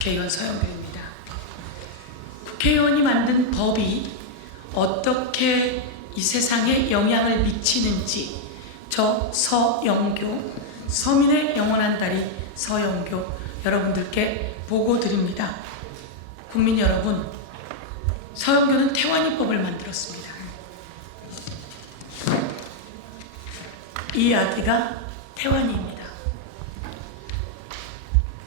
국회의원 서영교입니다. 국회의원이 만든 법이 어떻게 이 세상에 영향을 미치는지 저 서영교, 서민의 영원한 다리 서영교 여러분들께 보고 드립니다. 국민 여러분, 서영교는 태완이법을 만들었습니다. 이 아기가 태완이입니다.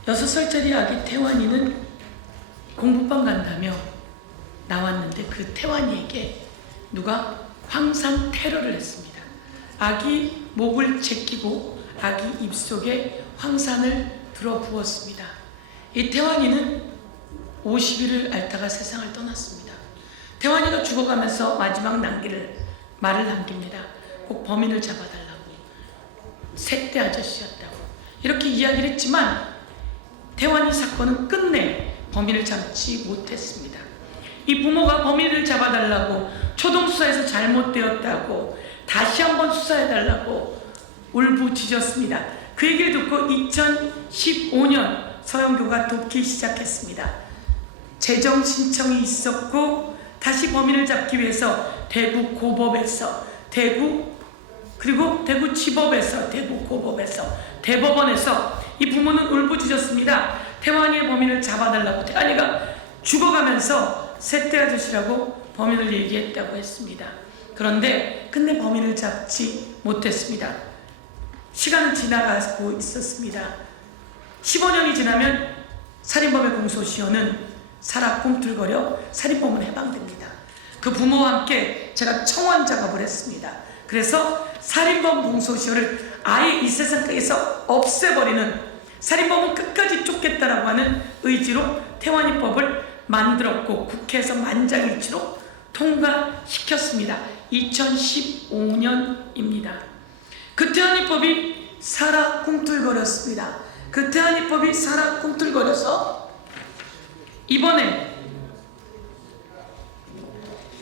6살짜리 아기 태완이는 공부방 간다며 나왔는데 그 태완이에게 누가 황산 테러를 했습니다. 아기 목을 제끼고 아기 입속에 황산을 들어부었습니다. 이 태완이는 50일을 앓다가 세상을 떠났습니다. 태완이가 죽어가면서 마지막 말을 남깁니다. 꼭 범인을 잡아달라고, 새떼 아저씨였다고 이렇게 이야기를 했지만 태완이 사건은 끝내 범인을 잡지 못했습니다. 이 부모가 범인을 잡아달라고, 초동수사에서 잘못되었다고, 다시 한번 수사해달라고 울부짖었습니다. 그 얘기를 듣고 2015년 서영교가 돕기 시작했습니다. 재정 신청이 있었고 다시 범인을 잡기 위해서 대구 고법에서 그리고 대구 지법에서, 대구 고법에서, 대법원에서 이 부모는 울부짖었습니다. 태완이의 범인을 잡아달라고. 태완이가 죽어가면서 새떼 아저씨라고 범인을 얘기했다고 했습니다. 그런데 끝내 범인을 잡지 못했습니다. 시간은 지나가고 있었습니다. 15년이 지나면 살인범의 공소시효는 살아 꿈틀거려 살인범은 해방됩니다. 그 부모와 함께 제가 청원 작업을 했습니다. 그래서 살인범 공소시효를 아예 이 세상에서 없애버리는, 살인범은 끝까지 쫓겠다라고 하는 의지로 태완이법을 만들었고 국회에서 만장일치로 통과시켰습니다. 2015년입니다. 그 태완이법이 살아 꿈틀거렸습니다. 그 태완이법이 살아 꿈틀거려서 이번에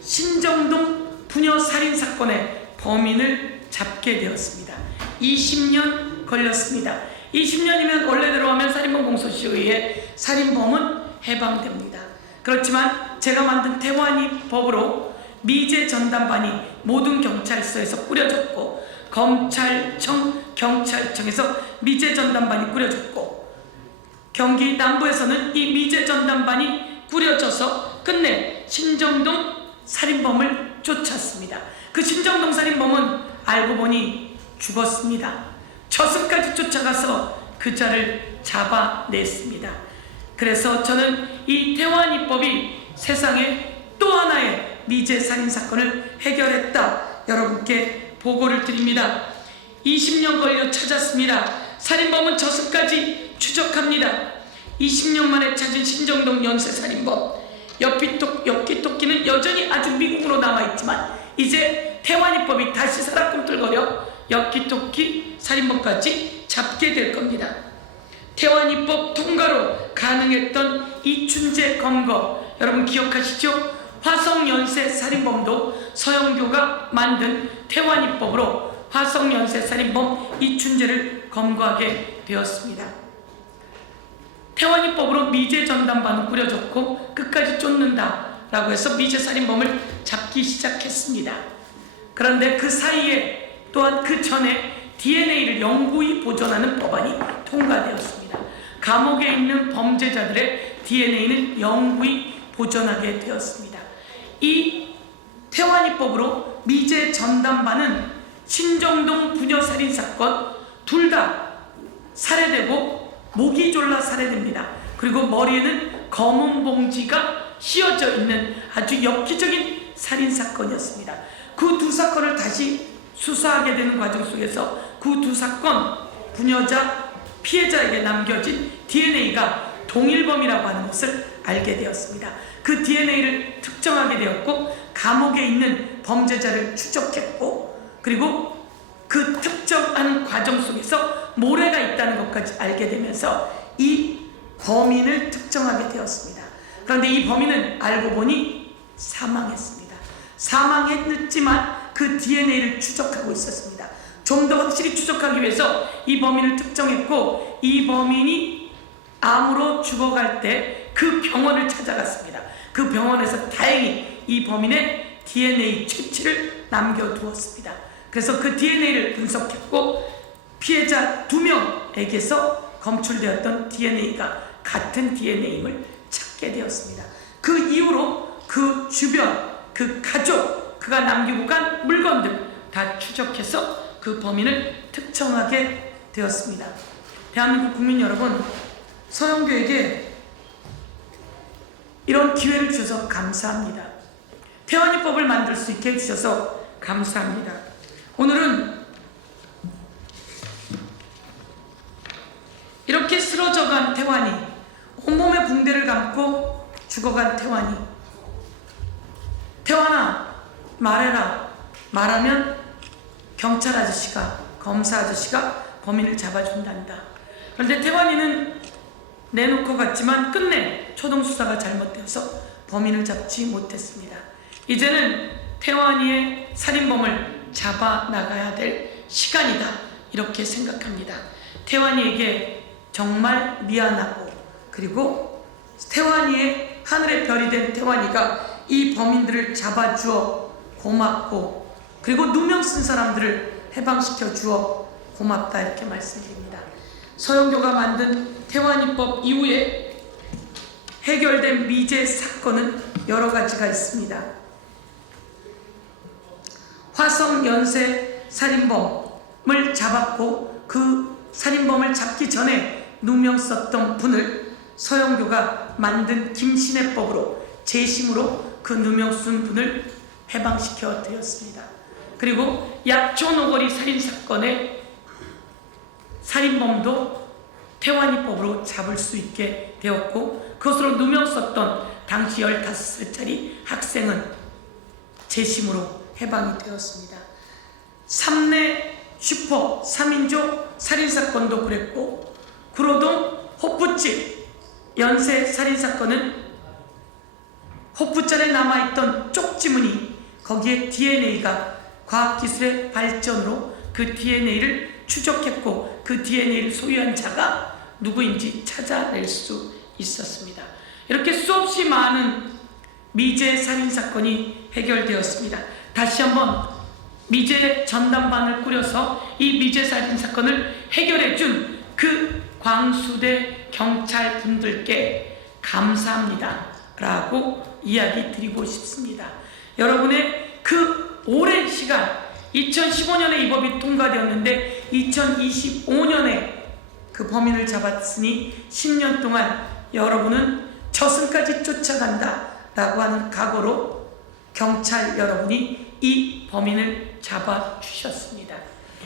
신정동 부녀 살인사건의 범인을 잡게 되었습니다. 20년 걸렸습니다. 20년이면 원래대로 하면 살인범 공소시효에 의해 살인범은 해방됩니다. 그렇지만 제가 만든 태완이법으로 미제 전담반이 모든 경찰서에서 꾸려졌고, 검찰청, 경찰청에서 미제 전담반이 꾸려졌고, 경기 남부에서는 이 미제 전담반이 꾸려져서 끝내 신정동 살인범을 쫓았습니다. 그 신정동 살인범은 알고 보니 죽었습니다. 저승까지 쫓아가서 그자를 잡아냈습니다. 그래서 저는 이 태완이법이 세상에 또 하나의 미제 살인사건을 해결했다, 여러분께 보고를 드립니다. 20년 걸려 찾았습니다. 살인범은 저승까지 추적합니다. 20년 만에 찾은 신정동 연쇄 살인범, 엽기토끼는 여전히 아주 미국으로 남아있지만 이제 태완이법이 다시 살아 꿈틀거려 엽기토끼 살인범까지 잡게 될 겁니다. 태완이법 통과로 가능했던 이춘재 검거, 여러분 기억하시죠? 화성연쇄 살인범도 서영교가 만든 태완이법으로 화성연쇄 살인범 이춘재를 검거하게 되었습니다. 태완이법으로 미제 전담반은 꾸려졌고 끝까지 쫓는다 라고 해서 미제 살인범을 잡기 시작했습니다. 그런데 그 사이에 또한 그 전에 DNA를 영구히 보존하는 법안이 통과되었습니다. 감옥에 있는 범죄자들의 DNA는 영구히 보존하게 되었습니다. 이 태완이법으로 미제 전담반은 신정동 부녀 살인사건 둘 다 살해되고 목이 졸라 살해됩니다. 그리고 머리에는 검은 봉지가 씌어져 있는 아주 엽기적인 살인사건이었습니다. 그 두 사건을 다시 수사하게 되는 과정 속에서 그 두 사건 부녀자 피해자에게 남겨진 DNA가 동일범이라고 하는 것을 알게 되었습니다. 그 DNA를 특정하게 되었고 감옥에 있는 범죄자를 추적했고, 그리고 그 특정한 과정 속에서 모래가 있다는 것까지 알게 되면서 이 범인을 특정하게 되었습니다. 그런데 이 범인은 알고 보니 사망했습니다. 사망했지만 그 DNA를 추적하고 있었습니다. 좀 더 확실히 추적하기 위해서 이 범인을 특정했고, 이 범인이 암으로 죽어갈 때 그 병원을 찾아갔습니다. 그 병원에서 다행히 이 범인의 DNA 채취를 남겨두었습니다. 그래서 그 DNA를 분석했고 피해자 2명에게서 검출되었던 DNA가 같은 DNA임을 찾게 되었습니다. 그 이후로 그 주변, 그 가족, 그가 남기고 간 물건들 다 추적해서 그 범인을 특정하게 되었습니다. 대한민국 국민 여러분, 서영교에게 이런 기회를 주셔서 감사합니다. 태완이법을 만들 수 있게 해주셔서 감사합니다. 오늘은 이렇게 쓰러져간 태완이, 온몸에 붕대를 감고 죽어간 태완이, 태완아 말해라, 말하면 경찰 아저씨가, 검사 아저씨가 범인을 잡아준단다. 그런데 태완이는 내놓고 갔지만 끝내 초동수사가 잘못되어서 범인을 잡지 못했습니다. 이제는 태완이의 살인범을 잡아나가야 될 시간이다, 이렇게 생각합니다. 태완이에게 정말 미안하고, 그리고 태완이의 하늘의 별이 된 태완이가 이 범인들을 잡아주어 고맙고, 그리고 누명 쓴 사람들을 해방시켜 주어 고맙다, 이렇게 말씀드립니다. 서영교가 만든 태완이법 이후에 해결된 미제 사건은 여러 가지가 있습니다. 화성 연쇄 살인범을 잡았고, 그 살인범을 잡기 전에 누명 썼던 분을 서영교가 만든 김신혜법으로 재심으로 그 누명 쓴 분을 해방시켜 드렸습니다. 그리고 약초 노거리 살인사건의 살인범도 태완이법으로 잡을 수 있게 되었고, 그것으로 누명 썼던 당시 15살짜리 학생은 재심으로 해방이 되었습니다. 삼내 슈퍼 3인조 살인사건도 그랬고, 구로동 호프집 연쇄 살인사건은 호프짤에 남아있던 쪽지문이, 거기에 DNA가 과학기술의 발전으로 그 DNA를 추적했고, 그 DNA를 소유한 자가 누구인지 찾아낼 수 있었습니다. 이렇게 수없이 많은 미제 살인사건이 해결되었습니다. 다시 한번 미제 전담반을 꾸려서 이 미제 살인사건을 해결해준 그 광수대 경찰분들께 감사합니다 라고 이야기 드리고 싶습니다. 여러분의 그 오랜 시간, 2015년에 이 법이 통과되었는데 2025년에 그 범인을 잡았으니 10년 동안 여러분은 저승까지 쫓아간다 라고 하는 각오로 경찰 여러분이 이 범인을 잡아주셨습니다.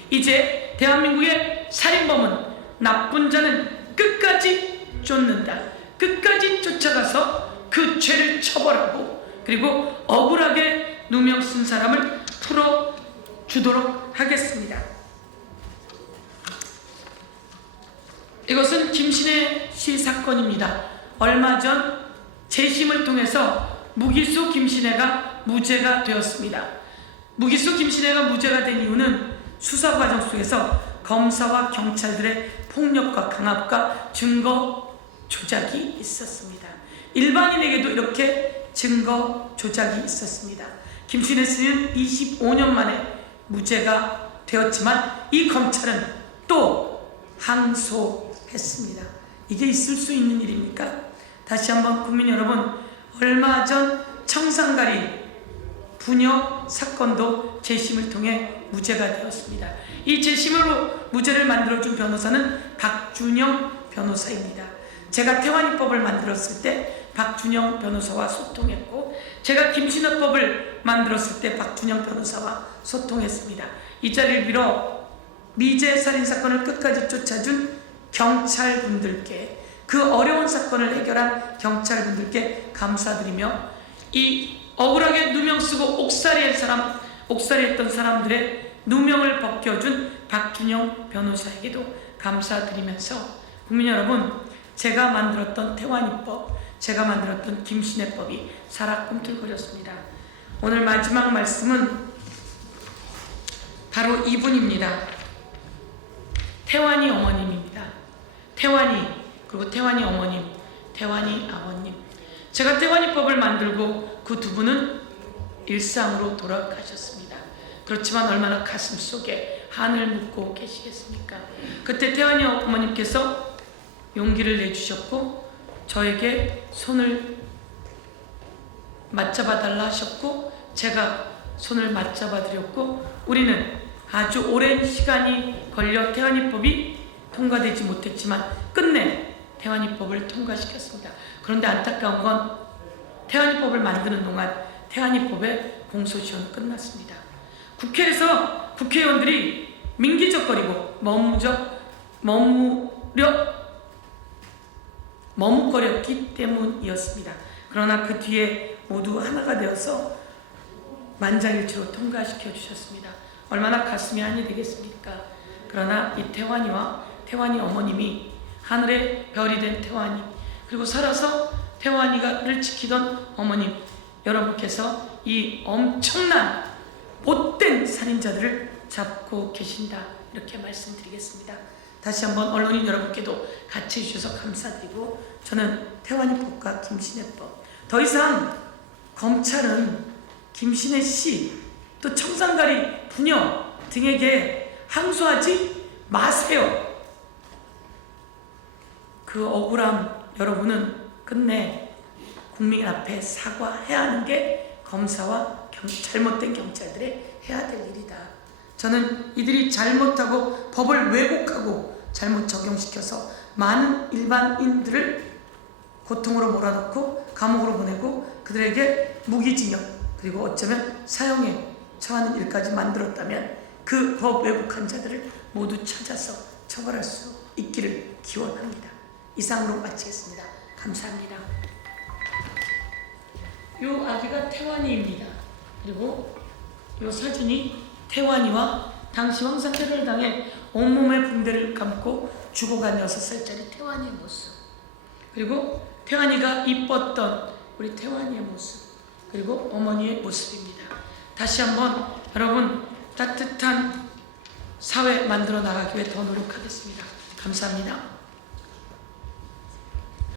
이제 대한민국의 살인범은, 나쁜 자는 끝까지 쫓는다, 끝까지 쫓아가서 그 죄를 처벌하고, 그리고 억울하게 누명 쓴 사람을 풀어주도록 하겠습니다. 이것은 김신혜 씨 사건입니다. 얼마 전 재심을 통해서 무기수 김신혜가 무죄가 되었습니다. 무기수 김신혜가 무죄가 된 이유는 수사 과정 속에서 검사와 경찰들의 폭력과 강압과 증거 조작이 있었습니다. 일반인에게도 이렇게 증거 조작이 있었습니다. 김신혜 씨는 25년 만에 무죄가 되었지만 이 검찰은 또 항소했습니다. 이게 있을 수 있는 일입니까? 다시 한번 국민 여러분, 얼마 전 청산가리 부녀 사건도 재심을 통해 무죄가 되었습니다. 이 재심으로 무죄를 만들어준 변호사는 박준영 변호사입니다. 제가 태완이법을 만들었을 때 박준영 변호사와 소통했고, 제가 김신혜법을 만들었을 때 박준영 변호사와 소통했습니다. 이 자리를 빌어 미제 살인사건을 끝까지 쫓아준 경찰분들께, 그 어려운 사건을 해결한 경찰분들께 감사드리며, 이 억울하게 누명 쓰고 옥살이했던 사람들의 누명을 벗겨준 박준영 변호사에게도 감사드리면서, 국민 여러분, 제가 만들었던 태완이법, 제가 만들었던 김신혜법이 살아 꿈틀거렸습니다. 오늘 마지막 말씀은 바로 이분입니다. 태완이 어머님입니다. 태완이, 그리고 태환이 어머님, 태환이 아버님. 제가 태환이법을 만들고 그 두 분은 일상으로 돌아가셨습니다. 그렇지만 얼마나 가슴 속에 한을 묻고 계시겠습니까? 그때 태환이 어머님께서 용기를 내주셨고 저에게 손을 맞잡아 달라 하셨고 제가 손을 맞잡아 드렸고 우리는 아주 오랜 시간이 걸려 태환이법이 통과되지 못했지만 끝내 태환이법을 통과시켰습니다. 그런데 안타까운 건 태환이법을 만드는 동안 태환이법의 공소시효는 끝났습니다. 국회에서 국회의원들이 민기적거리고 머뭇거렸기 때문이었습니다. 그러나 그 뒤에 모두 하나가 되어서 만장일치로 통과시켜 주셨습니다. 얼마나 가슴이 한이 되겠습니까? 그러나 이 태환이와 태환이 어머님이 하늘의 별이 된 태환이 그리고 살아서 태환이를 지키던 어머님 여러분께서 이 엄청난 못된 살인자들을 잡고 계신다 이렇게 말씀드리겠습니다. 다시 한번 언론인 여러분께도 같이 해주셔서 감사드리고 저는 태환이법과 김신혜법 더 이상 검찰은 김신혜 씨 또 청산가리 부녀 등에게 항소하지 마세요. 그 억울함 여러분은 끝내 국민 앞에 사과해야 하는 게 검사와 잘못된 경찰들의 해야 될 일이다. 저는 이들이 잘못하고 법을 왜곡하고 잘못 적용시켜서 많은 일반인들을 고통으로 몰아넣고 감옥으로 보내고 그들에게 무기징역 그리고 어쩌면 사형에 처하는 일까지 만들었다면 그 법 왜곡한 자들을 모두 찾아서 처벌할 수 있기를 기원합니다. 이상으로 마치겠습니다. 감사합니다. 이 아기가 태환이입니다. 그리고 이 사진이 태환이와 당시 황산테러를 당해 온몸에 붕대를 감고 죽어간 6살짜리 태환이의 모습 그리고 태환이가 이뻤던 우리 태환이의 모습 그리고 어머니의 모습입니다. 다시 한번 여러분 따뜻한 사회 만들어 나가기 위해 더 노력하겠습니다. 감사합니다.